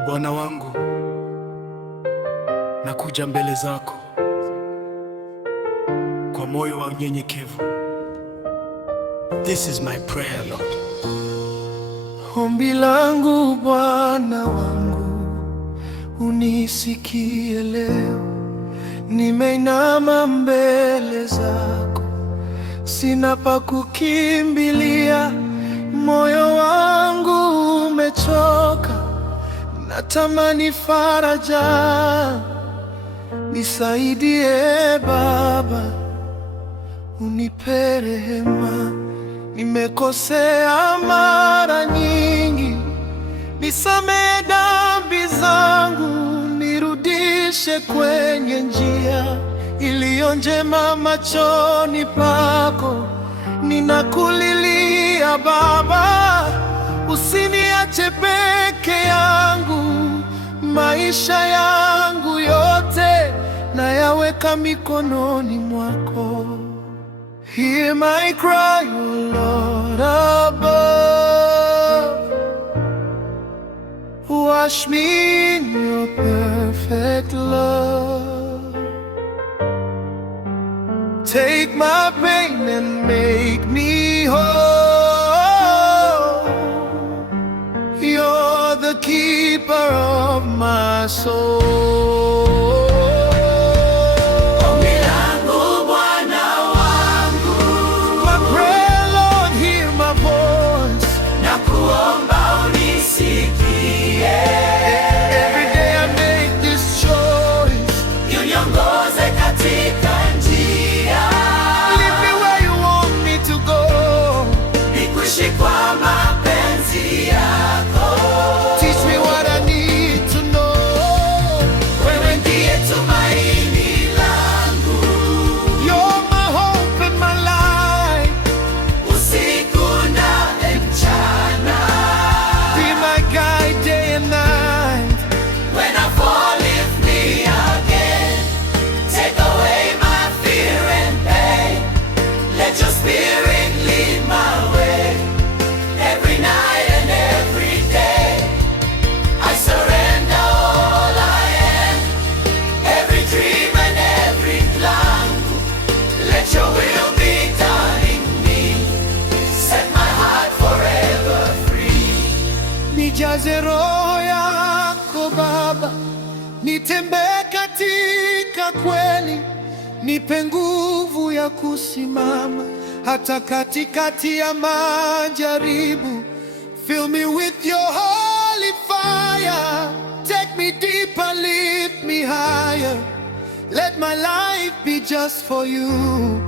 Bwana wangu, nakuja mbele zako kwa moyo wa unyenyekevu. This is my prayer, Lord. Ombi langu Bwana wangu, unisikie leo. Nimeinama mbele zako, sina pa kukimbilia. Moyo wangu umechoka, natamani faraja. Nisaidie Baba, unipe rehema. Nimekosea mara nyingi, nisamehe dhambi zangu. Nirudishe kwenye njia iliyo njema machoni pako. Ninakulilia Baba, usiniache peke yangu. Maisha yangu yote nayaweka mikononi mwako. Hear my cry, O Lord above. Wash me in your perfect love. Take my pain and make me whole. You're the keeper of my soul. Nijaze roho yako Baba, nitembee katika kweli. Nipe nguvu ya kusimama hata katikati ya majaribu. Fill me with your holy fire. Take me deeper, lift me higher. Let my life be just for you.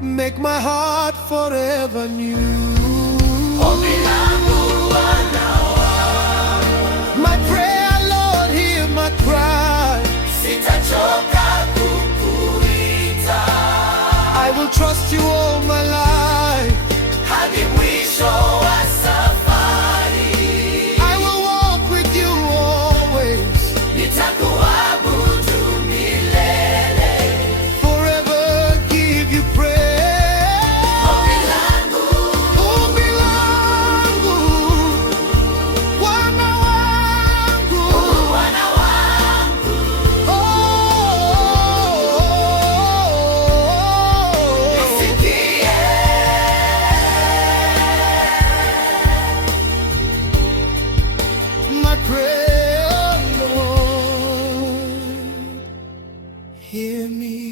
Make my heart forever new. My prayer, Lord, hear my cry. Sitachoka kukuita. I will trust you all my life. Hadi mwisho wa safari. I will walk with you always. Nitakuabudu milele. Forever give you praise. Ombi langu, Ombi langu, Bwana wangu. Bwana wangu, nisikie. My prayer, Lord, hear me.